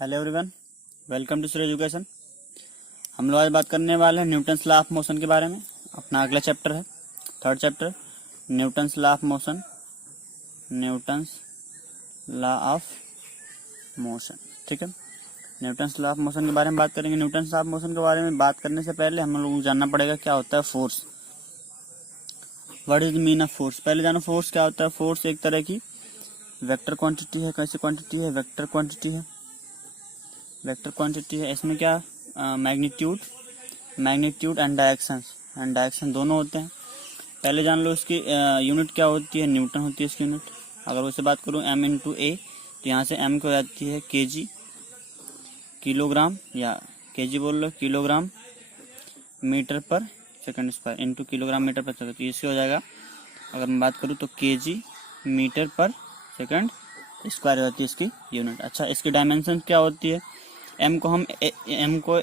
Hello everyone, welcome to Shri education. हम लोग आज बात करने वाले हैं न्यूटन्स लॉ ऑफ मोशन के बारे में। अपना अगला चैप्टर है third chapter, Newton's law of motion. Newton's law of motion, ठीक है। न्यूटन्स लॉ ऑफ मोशन के बारे में बात करेंगे। न्यूटन्स लॉ ऑफ मोशन के बारे में बात करने से पहले हम लोग को जानना पड़ेगा क्या होता है force. What is the mean of force. पहले जानो फोर्स क्या होता है। फोर्स एक तरह की वेक्टर क्वांटिटी है। कैसी क्वांटिटी है? वेक्टर क्वांटिटी है। वेक्टर क्वांटिटी है। इसमें क्या मैग्नीट्यूड एंड डायरेक्शन दोनों होते हैं। पहले जान लो इसकी यूनिट क्या होती है। न्यूटन होती है इसकी यूनिट। अगर उससे बात करूं m इंटू ए, तो यहाँ से m को जाती है केजी, किलोग्राम, या केजी बोल लो, kilogram metre per second square into kilogram metre per second. तो इससे हो जाएगा, अगर मैं बात करूँ तो KG metre per second square होती है इसकी यूनिट। अच्छा, इसकी डायमेंशन क्या होती है। m को हम m को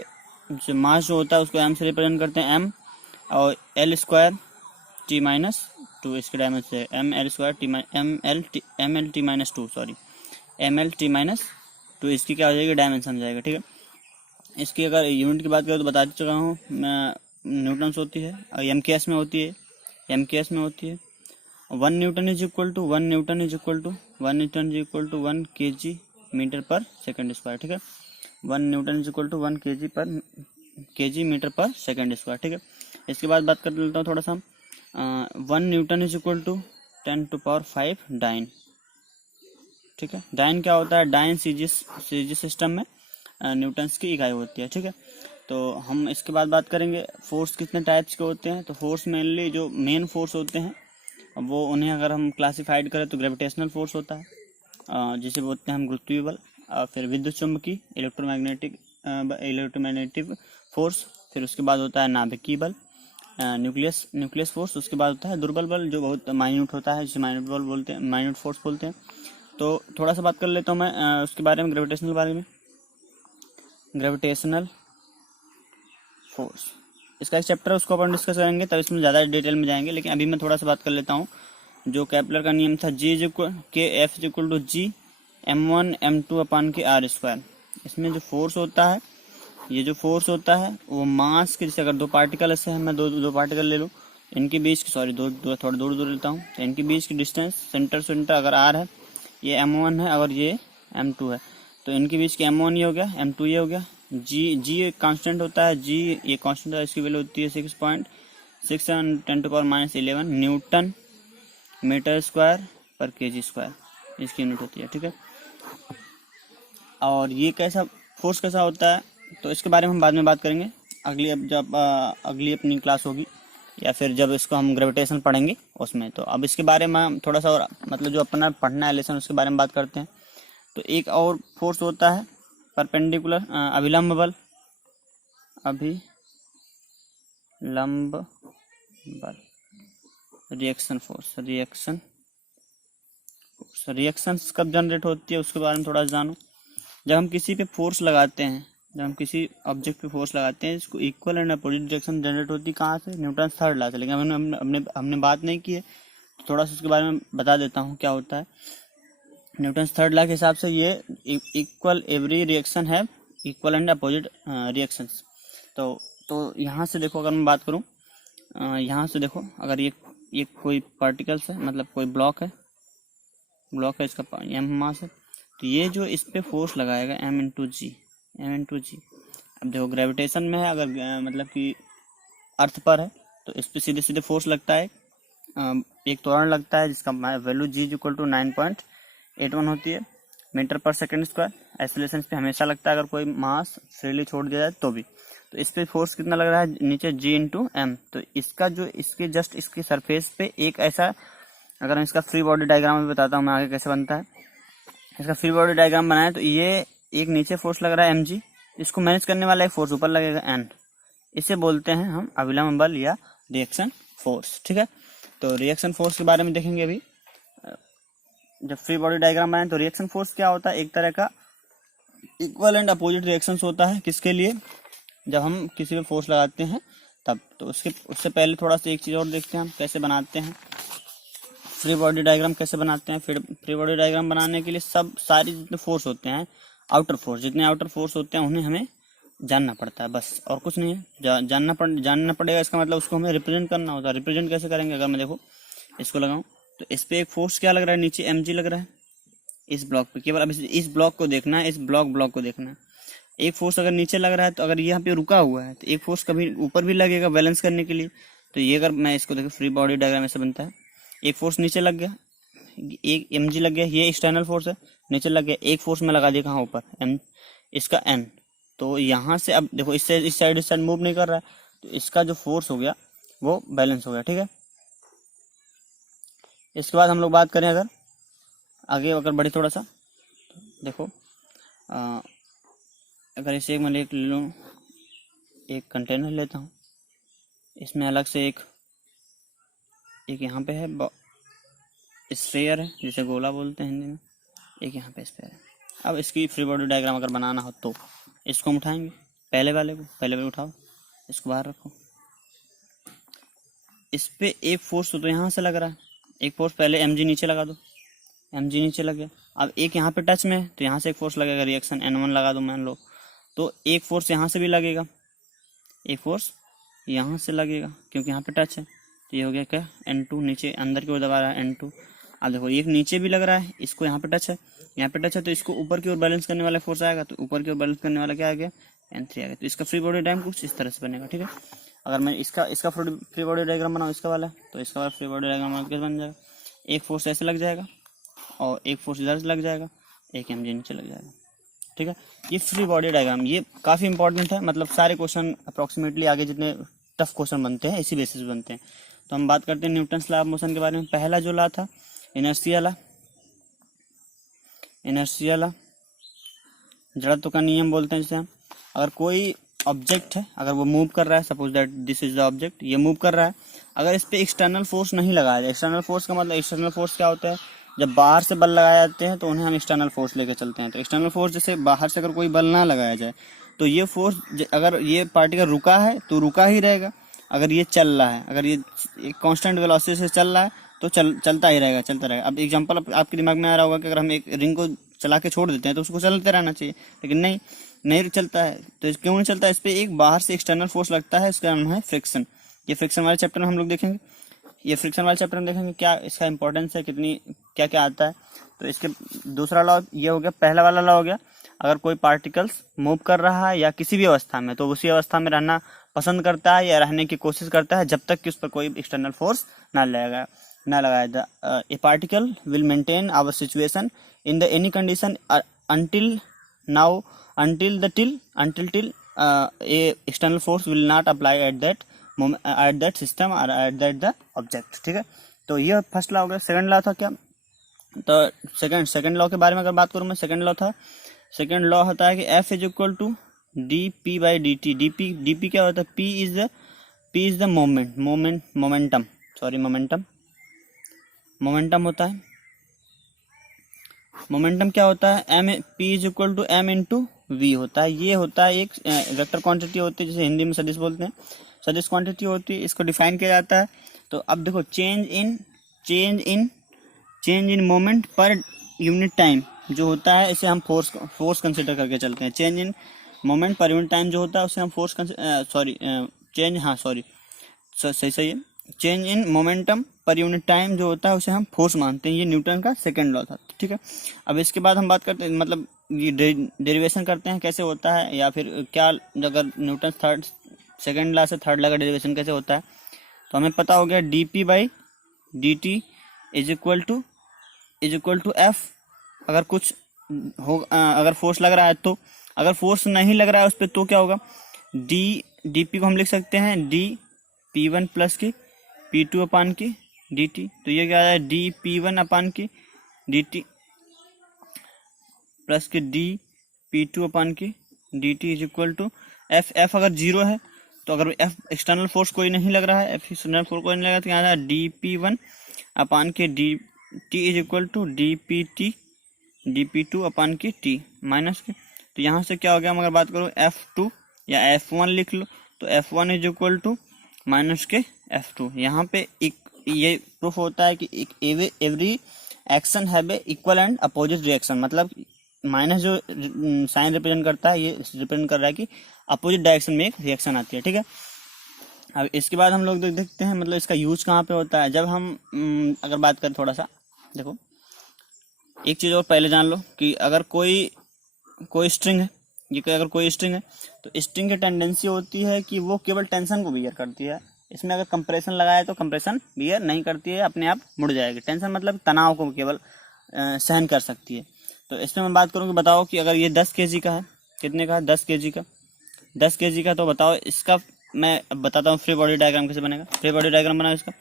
जो मास जो होता है उसको m से रिप्रेजेंट करते हैं m, और l square t minus two इसके डायमेंशन है m l square T m l T minus two, sorry m l t minus two, इसकी क्या हो जाएगी, डायमेंशन हो जाएगा, ठीक है। इसकी अगर यूनिट की बात करें तो बता चुका हूँ मैं, न्यूटन्स होती है, एम के एस में होती है, MKS में होती है। 1 newton is equal to 1 kg metre per second square, ठीक है। 1 newton is equal to 1 kg metre per second square, ठीक है। इसके बाद बात कर लेता हूँ थोड़ा सा। 1 newton is equal to 10⁵ dyne, ठीक है। डाइन क्या होता है? डाइन सीजी सिस्टम में न्यूटन्स की इकाई होती है, ठीक है। तो हम इसके बाद बात करेंगे फोर्स कितने टाइप्स के होते हैं। तो फोर्स मेनली जो मेन फोर्स होते हैं वो, उन्हें अगर हम क्लासिफाइड करें तो ग्रेविटेशनल फोर्स होता है, जिसे बोलते हैं हम गुरुत्वीय बल। फिर विद्युत चुम्बकीय इलेक्ट्रोमैग्नेटिक फोर्स। फिर उसके बाद होता है नाभिकीय बल, न्यूक्लियस फोर्स। उसके बाद होता है दुर्बल बल, जो बहुत माइन्यूट होता है, जिसे माइन्यूट बल बोलते हैं, माइन्यूट फोर्स बोलते हैं। तो थोड़ा सा बात कर लेता हूँ मैं उसके बारे में, ग्रेविटेशनल बारे में। ग्रेविटेशनल फोर्स इसका एक चैप्टर है, उसको अपन डिस्कस करेंगे, तब इसमें ज़्यादा डिटेल में जाएंगे। लेकिन अभी मैं थोड़ा सा बात कर लेता हूँ। जो केपलर का नियम था, F is equal to G m1 m2 upon के r स्क्वायर। इसमें जो फोर्स होता है, ये जो फोर्स होता है वो मास के, जैसे अगर दो पार्टिकल ऐसे हैं, मैं दो पार्टिकल ले लूँ, इनके बीच की, सॉरी थोड़ा दूर लेता हूँ, तो इनके बीच की डिस्टेंस सेंटर से सेंटर अगर r है, ये m1 है और ये m2 है, तो इनके बीच की m1 ये हो गया, m2 ये हो गया। G कांस्टेंट होता है, G ये कांस्टेंट है, इसकी वैल्यू होती है 6.67 10⁻11 न्यूटन मीटर स्क्वायर पर केजी स्क्वायर, इसकी यूनिट होती है, ठीक है। और ये फोर्स कैसा होता है, तो इसके बारे में हम बाद में बात करेंगे, जब अगली अपनी क्लास होगी, या फिर जब इसको हम ग्रेविटेशन पढ़ेंगे उसमें। तो अब इसके बारे में हम थोड़ा सा और, मतलब जो अपना पढ़ना है लेसन, उसके बारे में बात करते हैं। तो एक और फोर्स होता है परपेंडिकुलर, अभिलंब बल, रिएक्शन फोर्स। रिएक्शन कब जनरेट होती है उसके बारे में थोड़ा जानो। जब हम किसी पे फोर्स लगाते हैं, जब हम किसी ऑब्जेक्ट पे फोर्स लगाते हैं, इसको equal and opposite direction generate होती है कहाँ से? न्यूटन थर्ड लॉ से। लेकिन हमने बात नहीं की है, तो थोड़ा सा उसके बारे में बता देता हूँ क्या होता है। न्यूटन थर्ड लॉ के हिसाब से ये इक्वल एवरी रिएक्शन है इक्वल एंड अपोजिट रिएक्शंस। तो यहाँ से देखो, अगर मैं बात करूँ, यहाँ से देखो, अगर ये कोई पार्टिकल्स है, मतलब कोई ब्लॉक है, इसका m मास है, तो ये जो इस पे फोर्स लगाएगा m इंटू जी। अब देखो ग्रेविटेशन में है, अगर मतलब कि अर्थ पर है, तो इस पे सीधे फोर्स लगता है, एक त्वरण लगता है, जिसका वैल्यू G इक्वल टू 9.81 होती है metre per second square. Isolation पे हमेशा लगता है, अगर कोई मास फ्रीली छोड़ दिया जाए तो भी। तो इस पे फोर्स कितना लग रहा है नीचे? G into M. तो इसका जो इसके जस्ट इसके सरफेस पे एक ऐसा, अगर मैं इसका फ्री बॉडी डायग्राम में बताता हूँ मैं आगे कैसे बनता है। इसका फ्री बॉडी डायग्राम बनाया तो ये एक नीचे फोर्स लग रहा है mg, इसको मैनेज करने वाला एक फोर्स ऊपर लगेगा n। इसे बोलते हैं हम अभिलंब बल या रिएक्शन फोर्स, ठीक है। तो रिएक्शन फोर्स के बारे में देखेंगे अभी। जब फ्री बॉडी डायग्राम बनाए तो रिएक्शन फोर्स क्या होता है? एक तरह का इक्वल एंड अपोजिट रिएक्शन होता है। किसके लिए? जब हम किसी पे फोर्स लगाते हैं तब। तो उससे पहले थोड़ा सा एक चीज़ और देखते हैं हम कैसे बनाते हैं फ्री बॉडी डायग्राम। कैसे बनाते हैं फ्री बॉडी डायग्राम बनाने के लिए? सारी जितने फोर्स होते हैं आउटर फोर्स, जितने आउटर फोर्स होते हैं उन्हें हमें जानना पड़ता है, बस और कुछ नहीं है। जानना पड़ेगा, इसका मतलब उसको हमें रिप्रेजेंट करना होता है। रिप्रेजेंट कैसे करेंगे, अगर मैं देखो इसको लगाऊं तो इस पे एक फोर्स क्या लग रहा है, नीचे mg लग रहा है इस ब्लॉक पे। केवल अब इस ब्लॉक को देखना है, इस ब्लॉक को देखना है। एक फोर्स अगर नीचे लग रहा है तो अगर यहाँ पे रुका हुआ है तो एक फोर्स कभी ऊपर भी लगेगा बैलेंस करने के लिए। तो ये अगर मैं इसको देखो फ्री बॉडी डायग्राम ऐसे बनता है, एक फोर्स नीचे लग गया, एक mg लग गया, ये एक्सटर्नल फोर्स है, नीचे लग गया, एक फोर्स में लगा दिया कहाँ ऊपर m, इसका n। तो यहाँ से अब देखो इससे इस साइड मूव नहीं कर रहा है, तो इसका जो फोर्स हो गया वो बैलेंस हो गया, ठीक है। इसके बाद हम लोग बात करें अगर आगे अगर बढ़े थोड़ा सा, देखो अगर इसे मैं ले लूँ, एक कंटेनर लेता हूँ, इसमें अलग से एक यहाँ पे है स्फीयर है, जिसे गोला बोलते हैं हिंदी में, एक यहाँ पे स्फीयर है। अब इसकी फ्री बॉडी डायग्राम अगर बनाना हो तो इसको हम उठाएंगे, पहले वाले उठाओ, इसको बाहर रखो। इस पे एक फोर्स तो यहाँ से लग रहा है, एक फोर्स पहले mg नीचे लगा दो, mg नीचे लग गया। अब एक यहाँ पे टच में है तो यहाँ से एक फोर्स लगेगा, रिएक्शन n1 लगा दो मान लो, तो एक फोर्स यहाँ से भी लगेगा, एक फोर्स यहाँ से लगेगा क्योंकि यहाँ पे टच है। तो ये हो गया क्या, n2 नीचे अंदर की ओर दबा रहा है n2। अब देखो एक नीचे भी लग रहा है, इसको यहाँ पे टच है, तो इसको ऊपर की ओर बैलेंस करने वाला फोर्स आएगा, तो ऊपर की ओर बैलेंस करने वाला क्या आ गया, n3 आ गया। तो इसका फ्री बॉडी डायग्राम कुछ इस तरह से बनेगा, ठीक है। अगर मैं इसका फ्री बॉडी डायग्राम बनाऊँ इसका वाला, तो इसका वाला फ्री बॉडी डायग्राम कैसे बन जाएगा, एक फोर्स ऐसे लग जाएगा और एक फोर्स इधर से लग जाएगा, एक mg नीचे लग जाएगा, ठीक है। ये फ्री बॉडी डायग्राम ये काफ़ी इंपॉर्टेंट है, मतलब सारे क्वेश्चन अप्रॉक्सीमेटली आगे जितने टफ क्वेश्चन बनते हैं इसी बेसिस पे बनते हैं। तो हम बात करते हैं न्यूटन्स लॉ ऑफ मोशन के बारे में। पहला जो लॉ था इनर्शिया लॉ, जड़त्व का नियम बोलते हैं जिसे हम। अगर कोई ऑब्जेक्ट है, अगर वो मूव कर रहा है, suppose that this is the object, ये मूव कर रहा है, अगर इस पे एक्सटर्नल फोर्स नहीं लगाया जाए, एक्सटर्नल फोर्स का मतलब एक्सटर्नल फोर्स क्या होता है, जब बाहर से बल लगाए जाते हैं तो उन्हें हम एक्सटर्नल फोर्स लेके चलते हैं। तो एक्सटर्नल फोर्स जैसे बाहर से अगर कोई बल ना लगाया जाए तो ये फोर्स, अगर ये पार्टिकल रुका है तो रुका ही रहेगा, अगर ये चल रहा है, अगर ये एक कांस्टेंट वेलोसिटी से चल रहा है तो चलता ही रहेगा, चलता रहेगा। अब एग्जांपल आपके दिमाग में आ रहा होगा कि अगर हम एक रिंग को चला के छोड़ देते हैं तो उसको चलते रहना चाहिए, लेकिन नहीं चलता है। तो क्यों नहीं चलता है, इस पर एक बाहर से एक्सटर्नल फोर्स लगता है, इसका नाम है फ्रिक्शन। ये फ्रिक्शन वाले चैप्टर में हम लोग देखेंगे, क्या इसका इंपॉर्टेंस है, कितनी क्या क्या आता है। तो इसके दूसरा लॉ ये हो गया, पहला वाला लॉ हो गया, अगर कोई पार्टिकल्स मूव कर रहा है या किसी भी अवस्था में, तो उसी अवस्था में रहना पसंद करता है या रहने की कोशिश करता है जब तक कि उस पर कोई एक्सटर्नल फोर्स ना लगाया जाए। A particle will maintain our situation in the any condition until a external force will not apply at that system or at that object, ठीक है। तो ये फर्स्ट लॉ हो गया। सेकंड लॉ था क्या, तो सेकंड लॉ के बारे में अगर बात करूँ मैं, सेकंड लॉ होता है कि F is equal to dp by dt। dp क्या होता है, p इज द मोमेंटम होता है। मोमेंटम क्या होता है, p is equal to m into v होता है। ये होता है एक वेक्टर क्वांटिटी होती है, जिसे हिंदी में सदिश बोलते हैं, सदिश क्वांटिटी होती है, इसको डिफाइन किया जाता है। तो अब देखो change in moment per unit time जो होता है, इसे हम फोर्स कंसिडर करके चलते हैं। Change in moment per unit time जो होता है उसे हम सही है, change in momentum per unit time जो होता है उसे हम फोर्स मानते हैं। ये न्यूटन का सेकंड लॉ था, ठीक है। अब इसके बाद हम बात करते हैं, मतलब ये डेरिवेशन करते हैं कैसे होता है, या फिर क्या अगर न्यूटन सेकंड लॉ से थर्ड लॉ का डेरिवेशन कैसे होता है। तो हमें पता हो गया dp by dt is equal to f। अगर कुछ हो, अगर फोर्स लग रहा है तो, अगर फोर्स नहीं लग रहा है उस पर तो क्या होगा, dp को हम लिख सकते हैं dp1 प्लस की p2 अपान की dt। तो ये क्या है, dp1 अपान की dt प्लस की dp2 अपान की dt is equal to f अगर जीरो है तो, अगर f एक्सटर्नल फोर्स कोई नहीं लग रहा है, f एक्सटर्नल फोर्स कोई नहीं लगा, तो यहाँ है dp1 अपान के dt is equal to dp2 upon की t माइनस के। तो यहाँ से क्या हो गया, अगर बात करूँ f2 या f1 लिख लो, तो f1 is equal to minus के f2। यहाँ पे ये प्रूफ होता है कि every action have a equal and opposite reaction, मतलब माइनस जो साइन रिप्रेजेंट करता है, ये रिप्रेजेंट कर रहा है कि अपोजिट डायरेक्शन में एक रिएक्शन आती है, ठीक है। अब इसके बाद हम लोग देखते हैं मतलब इसका यूज कहाँ पे होता है। जब हम अगर बात करें थोड़ा सा, देखो एक चीज़ और पहले जान लो कि अगर कोई स्ट्रिंग है, अगर कोई स्ट्रिंग है तो स्ट्रिंग की टेंडेंसी होती है कि वो केवल टेंशन को बियर करती है। इसमें अगर कंप्रेशन लगाए तो कंप्रेशन बियर नहीं करती है, अपने आप मुड़ जाएगी। टेंशन मतलब तनाव को केवल सहन कर सकती है। तो इसमें मैं बात करूँ कि बताओ कि अगर ये 10 kg का है, कितने का है, 10 kg का, 10 kg का, तो बताओ इसका मैं अब बताता हूँ फ्री बॉडी डायग्राम कैसे बनेगा। फ्री बॉडी डायग्राम बना इसका,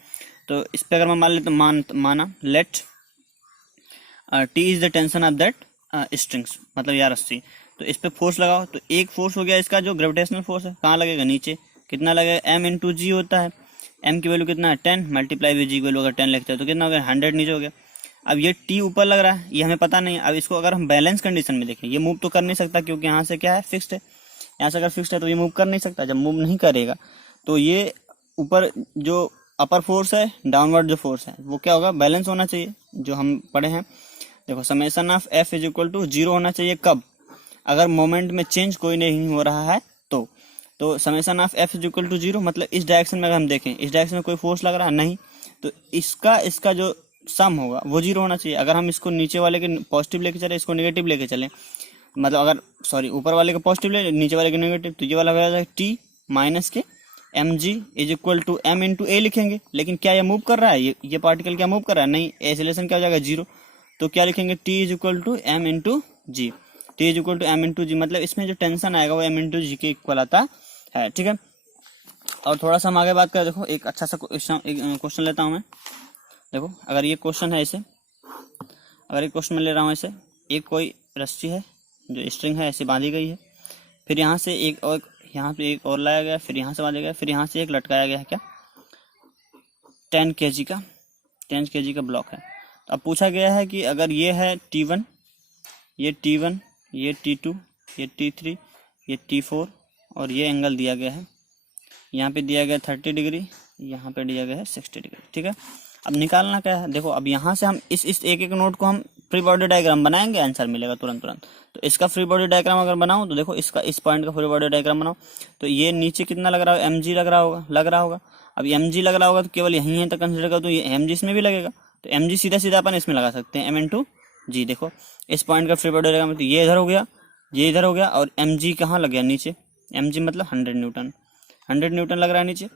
तो इस पर अगर मैं मान ले तो माना let T is the tension of that strings, मतलब यार रस्सी। तो इस पर फोर्स लगाओ, तो एक फोर्स हो गया इसका जो ग्रेविटेशनल फोर्स है, कहाँ लगेगा, नीचे। कितना लगेगा, m इंटू जी होता है। m की वैल्यू कितना है 10, मल्टीप्लाई विद जी की वैल्यू अगर 10 लिखते हैं तो कितना हो गया 100 नीचे हो गया। अब ये t ऊपर लग रहा है, ये हमें पता नहीं है। अब इसको अगर हम बैलेंस कंडीशन में देखें, ये मूव तो कर नहीं सकता क्योंकि यहाँ से क्या है, फिक्स्ड है। यहाँ से अगर फिक्स्ड है तो ये मूव कर नहीं सकता। जब मूव नहीं करेगा तो ये ऊपर जो अपर फोर्स है, डाउनवर्ड जो फोर्स है, वो क्या होगा, बैलेंस होना चाहिए, जो हम पढ़े हैं। देखो summation of F is equal to 0 होना चाहिए, कब, अगर मोमेंट में चेंज कोई नहीं हो रहा है तो summation of F is equal to 0 मतलब इस डायरेक्शन में अगर हम देखें, इस डायरेक्शन में कोई फोर्स लग रहा है नहीं, तो इसका जो सम होगा वो 0 होना चाहिए। अगर हम इसको नीचे वाले के पॉजिटिव लेके चले, इसको नेगेटिव लेके चले, मतलब अगर सॉरी ऊपर वाले के पॉजिटिव ले, नीचे वाले के नेगेटिव, तो ये वाला हो जाएगा टी माइनस के m g is equal to m into a लिखेंगे। लेकिन क्या ये मूव कर रहा है, ये पार्टिकल क्या मूव कर रहा है, नहीं, एक्सेलरेशन क्या हो जाएगा 0। तो क्या लिखेंगे, T is equal to m into g, T is equal to m into g, मतलब इसमें जो टेंशन आएगा वो एम इंटू जी के इक्वल आता है, ठीक है। और थोड़ा सा हम आगे बात करें, देखो एक अच्छा सा क्वेश्चन लेता हूँ मैं। देखो अगर ये क्वेश्चन है, इसे अगर एक क्वेश्चन में ले रहा हूँ, इसे एक कोई रस्सी है जो स्ट्रिंग है ऐसे बांधी गई है, फिर यहाँ से एक और, यहाँ पे एक और लाया गया, फिर यहाँ से बांधा गया, फिर यहाँ से एक लटकाया गया है, क्या 10 kg का ब्लॉक है। तो अब पूछा गया है कि अगर ये है T1, ये T1, ये T2, ये T3, ये T4 और ये एंगल दिया गया है, यहाँ पे दिया गया 30 डिग्री, यहाँ पे दिया गया है 60 डिग्री, ठीक है। अब निकालना क्या है, देखो अब यहाँ से हम इस एक नोट को हम फ्री बॉडी डायग्राम बनाएंगे, आंसर मिलेगा तुरंत। तो इसका फ्री बॉडी डायग्राम अगर बनाऊं तो देखो इसका इस पॉइंट का फ्री बॉडी डायग्राम बनाओ, तो ये नीचे कितना लग रहा है, mg लग रहा होगा। अब mg लग रहा होगा तो केवल यहीं है तो कंसिडर कर, तो ये mg इसमें भी लगेगा, तो mg सीधा अपन इसमें लगा सकते हैं, m इंटू जी। देखो इस पॉइंट का फ्री बॉडी डायग्राम, तो ये इधर हो गया, ये इधर हो गया, और mg कहाँ लग गया, नीचे। mg मतलब 100 न्यूटन लग रहा है नीचे।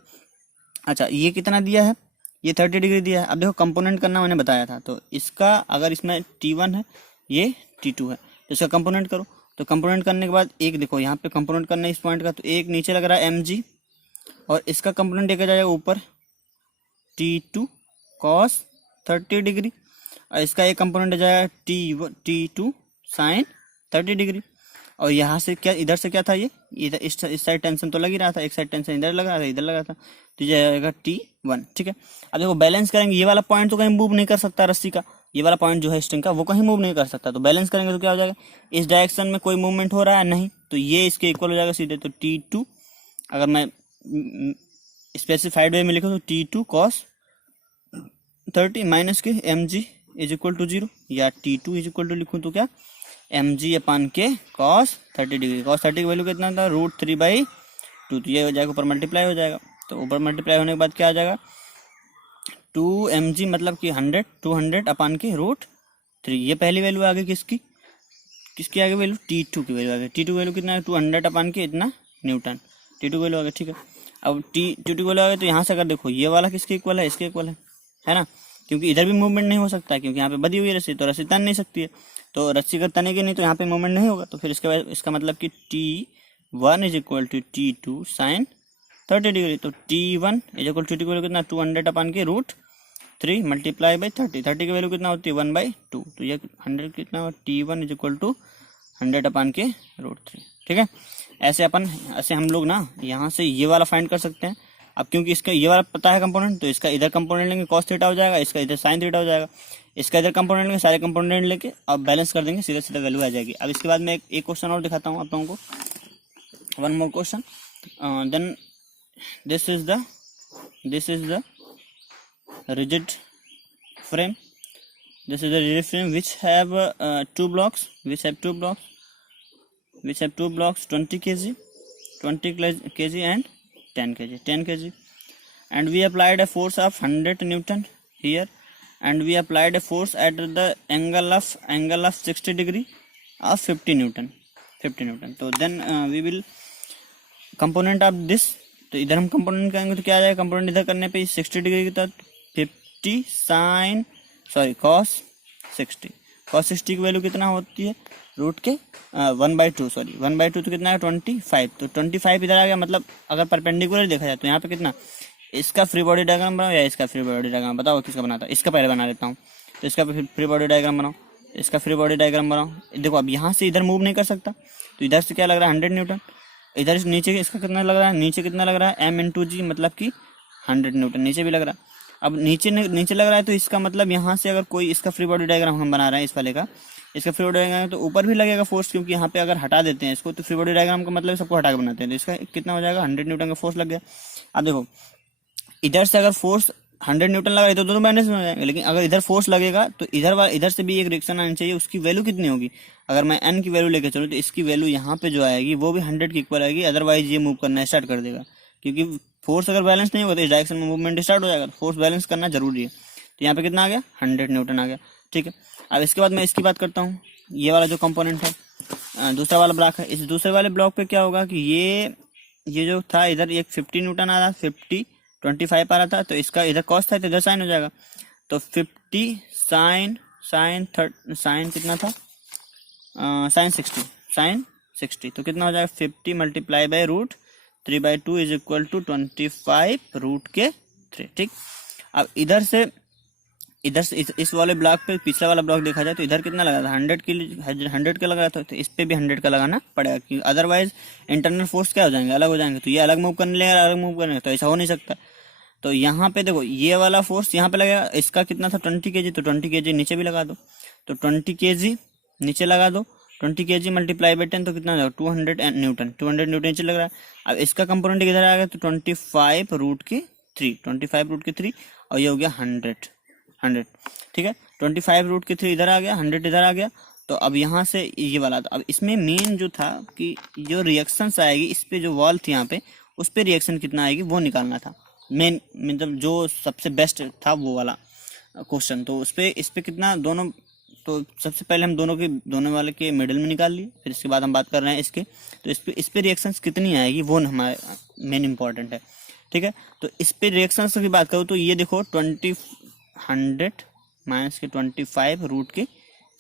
अच्छा ये कितना दिया है, ये 30 डिग्री दिया है। अब देखो कंपोनेंट करना मैंने बताया था, तो इसका अगर इसमें T1 है, ये T2 है, तो इसका कंपोनेंट करो। तो कंपोनेंट करने के बाद एक देखो यहाँ पे कंपोनेंट करना है इस पॉइंट का, तो एक नीचे लग रहा है mg, और इसका कंपोनेंट देखा जाएगा ऊपर T2 cos 30 डिग्री, और इसका एक कंपोनेंट आ जाएगा T2 sin 30 डिग्री। और यहाँ से क्या, इधर से क्या था, ये इधर इस साइड टेंशन तो लग ही रहा था, एक साइड टेंशन इधर लग रहा था, इधर लगा था, तो ये आएगा T1, ठीक है। अब देखो बैलेंस करेंगे, ये वाला पॉइंट तो कहीं मूव नहीं कर सकता रस्सी का, ये वाला पॉइंट जो है स्ट्रिंग का वो कहीं मूव नहीं कर सकता, तो बैलेंस करेंगे तो क्या हो जाएगा, इस डायरेक्शन में कोई मूवमेंट हो रहा है नहीं, तो ये इसके इक्वल हो जाएगा सीधे। तो T2 अगर मैं स्पेसिफाइड वे में लिखूँ तो T2 cos 30 माइनस के mg इज इक्वल टू 0, या T2 इज इक्वल टू लिखूँ तो क्या mg अपन के cos 30 डिग्री, cos 30 की वैल्यू कितना था, √3/2, तो ये हो जाएगा ऊपर मल्टीप्लाई हो जाएगा। तो ऊपर मल्टीप्लाई होने के बाद क्या आ जाएगा, 2mg मतलब कि 200 अपन के √3। ये पहली वैल्यू आ गई किसकी आ गई वैल्यू, T2 की वैल्यू आ गई। T2 वैल्यू कितना है, 200 अपन के इतना न्यूटन, T2 वैल्यू आ गई, ठीक है। अब T2 वैल्यू आ गई, तो यहाँ से अगर देखो ये वाला किसके इक्वल है, इसके इक्वल है ना, क्योंकि इधर भी मूवमेंट नहीं हो सकता है, क्योंकि यहाँ पे बधी हुई रस्सी, तो रस्सी तन नहीं सकती है, तो रस्सी अगर तनेगी नहीं तो यहाँ पे मूवमेंट नहीं होगा। तो फिर इसके बाद इसका मतलब कि T1 is equal to T2 sin 30 degree, तो T1 is equal to value कितना 200 अपन के √3 मल्टीप्लाई बाई 30 की वैल्यू कितना होती है 1/2, तो ये 100 कितना हो, T1 इज इक्वल टू 100 अपन के √3, ठीक है। ऐसे हम लोग ना यहाँ से ये वाला फाइंड कर सकते हैं। अब क्योंकि इसका ये वाला पता है कंपोनेंट, तो इसका इधर कंपोनेंट लेंगे cos थीटा हो जाएगा, इसका इधर sin थीटा हो जाएगा, इसका इधर कंपोनेंट लेंगे, सारे कंपोनेंट लेके अब बैलेंस कर देंगे, सीधा सीधा वैल्यू आ जाएगी। अब इसके बाद मैं एक क्वेश्चन और दिखाता हूँ आप लोगों को, one more question. Then this is the rigid frame, this is the relief frame which have two blocks, which have two blocks 20 kg and 10 kg, and we applied a force of 100 Newton here, and we applied a force at the angle of 60 degree of 50 Newton. तो then we will component of this, तो इधर हम component करेंगे तो क्या आ जाएगा, component इधर करने पे 60 डिग्री की तरफ 50 sin cos 60 की वैल्यू कितना होती है, रूट के 1/2 तो कितना है 25, तो 25 इधर आ गया। मतलब अगर परपेंडिकुलर देखा जाए तो यहाँ पे कितना, इसका फ्री बॉडी डायग्राम बनाओ या इसका फ्री बॉडी डायग्राम, बताओ किसका बनाता है, इसका पहले बना लेता हूँ। तो इसका फ्री बॉडी डायग्राम बनाओ, इसका फ्री बॉडी डायग्राम बनाओ। देखो अब यहाँ से इधर मूव नहीं कर सकता, तो इधर से क्या लग रहा है 100 न्यूटन, इधर नीचे इसका कितना लग रहा है, नीचे कितना लग रहा है m/g, मतलब कि 100 न्यूटन नीचे भी लग रहा है। अब नीचे लग रहा है तो इसका मतलब यहाँ से अगर कोई इसका फ्री बॉडी डायग्राम हम बना रहे हैं इस वाले का, इसका फ्री बॉडी डायग्राम तो ऊपर भी लगेगा फोर्स, क्योंकि यहाँ पे अगर हटा देते हैं इसको तो फ्री बॉडी डायग्राम का मतलब सबको हटा के बनाते हैं, तो इसका कितना हो जाएगा 100 न्यूटन का फोर्स लग गया। अब देखो इधर से अगर फोर्स 100 न्यूटन लगा तो दोनों बैलेंस में हो जाएंगे, लेकिन अगर इधर फोर्स लगेगा तो इधर से भी एक रिएक्शन आनी चाहिए, उसकी वैल्यू कितनी होगी, अगर मैं n की वैल्यू लेके चलूँ तो इसकी वैल्यू यहाँ पे जो आएगी वो भी 100 के इक्वल आएगी, अदरवाइज ये मूव करना स्टार्ट कर देगा, क्योंकि फोर्स अगर बैलेंस नहीं होगा तो इस डायरेक्शन में मूवमेंट स्टार्ट हो जाएगा, तो फोर्स बैलेंस करना जरूरी है। तो यहाँ पे कितना आ गया 100 न्यूटन आ गया, ठीक है। अब इसके बाद मैं इसकी बात करता हूँ, ये वाला जो कंपोनेंट है दूसरा वाला ब्लॉक है, इस दूसरे वाले ब्लॉक पे क्या होगा कि ये जो था इधर एक 50 न्यूटन आ रहा, 25 आ रहा था, तो इसका इधर कॉस था तो इधर साइन हो जाएगा, तो 50 साइन कितना था साइन 60 तो कितना हो जाएगा 50 multiply by root 3/2 is equal to 25 root के 3, ठीक। अब इधर से इस वाले ब्लॉक पे पिछला वाला ब्लॉक देखा जाए तो इधर कितना लगा था 100 का लगा था, तो इस पे भी 100 का लगाना पड़ेगा, क्योंकि अदरवाइज इंटरनल फोर्स क्या हो जाएंगे, अलग हो जाएंगे, तो ये अलग मूव करने लगेगा, अलग मूव करने, तो ऐसा हो नहीं सकता। तो यहाँ पे देखो ये वाला फोर्स यहाँ पे लगेगा, इसका कितना था 20 kg, तो 20 kg नीचे भी लगा दो, तो 20 kg नीचे लगा दो, 20 kg मल्टीप्लाई बाई 10 तो कितना हो जाएगा 200 न्यूटन नीचे लग रहा है। अब इसका कंपोनेंट किधर आ गया तो 25 रूट के 3 और ये हो गया 100, ठीक है। 25 रूट के 3 इधर आ गया, 100 इधर आ गया। तो अब यहाँ से ये वाला था, अब इसमें मेन जो था कि जो रिएक्शंस आएगी इस पे जो वॉल थी यहाँ पे, उस पे रिएक्शन कितना आएगी वो निकालना था, मेन मतलब जो सबसे बेस्ट था वो वाला क्वेश्चन। तो इस पे कितना दोनों, तो सबसे पहले हम दोनों वाले के मिडिल में निकाल लिए, फिर इसके बाद हम बात कर रहे हैं इसके, तो इस पे रिएक्शंस कितनी आएगी वो हमारे मेन इंपॉर्टेंट है, ठीक है। तो इस पे रिएक्शंस की बात करूँ तो ये देखो 100 माइनस के 25 रूट के,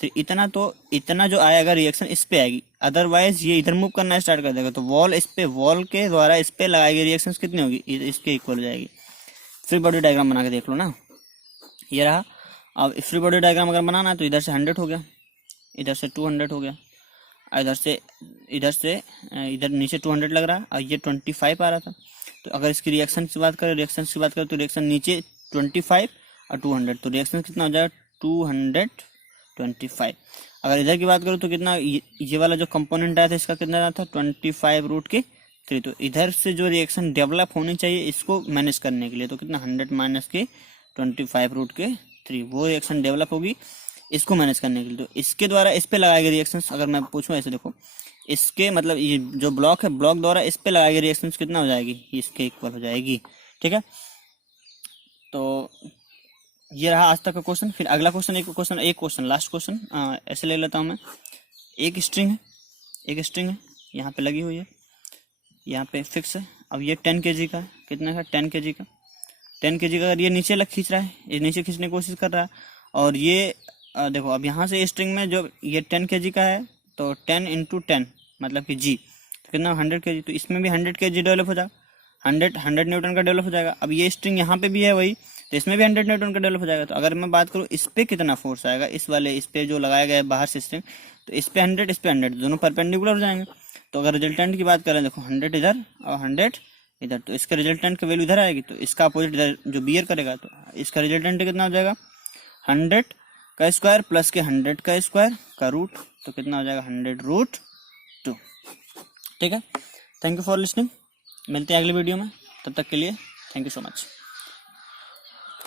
तो इतना जो आएगा रिएक्शन इस पे आएगी, अदरवाइज ये इधर मूव करना स्टार्ट कर देगा, तो वॉल के द्वारा इस पे लगाएगी रिएक्शन कितनी होगी, इसके इक्वल हो जाएगी। फ्री बॉडी डायग्राम बना के देख लो ना, ये रहा। अब फ्री बॉडी डायग्राम अगर बनाना है तो इधर से 100 हो गया, इधर से 200 हो गया, इधर नीचे 200 लग रहा है और ये 25 आ रहा था। तो अगर इसकी रिएक्शन की बात करें तो रिएक्शन नीचे 25 और 200, तो रिएक्शन कितना हो जाएगा 225। अगर इधर की बात करूँ तो कितना, ये वाला जो कंपोनेंट आया था इसका कितना आया था 25 रूट के 3, तो इधर से जो रिएक्शन डेवलप होनी चाहिए इसको मैनेज करने के लिए, तो कितना 100 माइनस के 25 रूट के 3 वो रिएक्शन डेवलप होगी इसको मैनेज करने के लिए। तो इसके द्वारा इस पे लगाएगी रिएक्शन, अगर मैं पूछूं ऐसे देखो, इसके मतलब ये जो ब्लॉक है, ब्लॉक द्वारा इस पे लगाएगी रिएक्शन कितना हो जाएगी, इसके इक्वल हो जाएगी, ठीक है। तो ये रहा आज तक का क्वेश्चन। फिर अगला क्वेश्चन एक क्वेश्चन लास्ट क्वेश्चन ऐसे ले लेता हूँ मैं। एक स्ट्रिंग है यहाँ पे लगी हुई है, यहाँ पे फिक्स है। अब ये 10 kg का, कितना का 10 kg का अगर ये नीचे खींच रहा है, ये नीचे खींचने की कोशिश कर रहा है, और ये देखो अब यहाँ से स्ट्रिंग में जो ये 10 kg का है, तो 10 × 10 मतलब कि जी, तो कितना 100 kg, तो इसमें भी 100 kg डेवलप हो जाएगा, 100 न्यूटन का डेवलप हो जाएगा। अब ये स्ट्रिंग यहाँ पे भी है वही, तो इसमें भी 100 न्यूटन का डेवलप हो जाएगा। तो अगर मैं बात करूँ इस पे कितना फोर्स आएगा, इस पे जो लगाया गया है बाहर से स्ट्रिंग, तो इस पे 100 इस पे 100 दोनों परपेंडिकुलर हो जाएंगे। तो अगर रिजल्टेंट की बात करें, देखो 100 इधर और 100 इधर, तो इसका रिजल्टेंट का वैल्यू इधर आएगी, तो इसका अपोजिट इधर जो बियर करेगा, तो इसका रिजल्टेंट कितना हो जाएगा 100 का स्क्वायर प्लस के 100 का स्क्वायर का रूट, तो कितना हो जाएगा 100√2, ठीक है। थैंक यू फॉर लिसनिंग, मिलते हैं अगले वीडियो में, तब तक के लिए थैंक यू सो मच।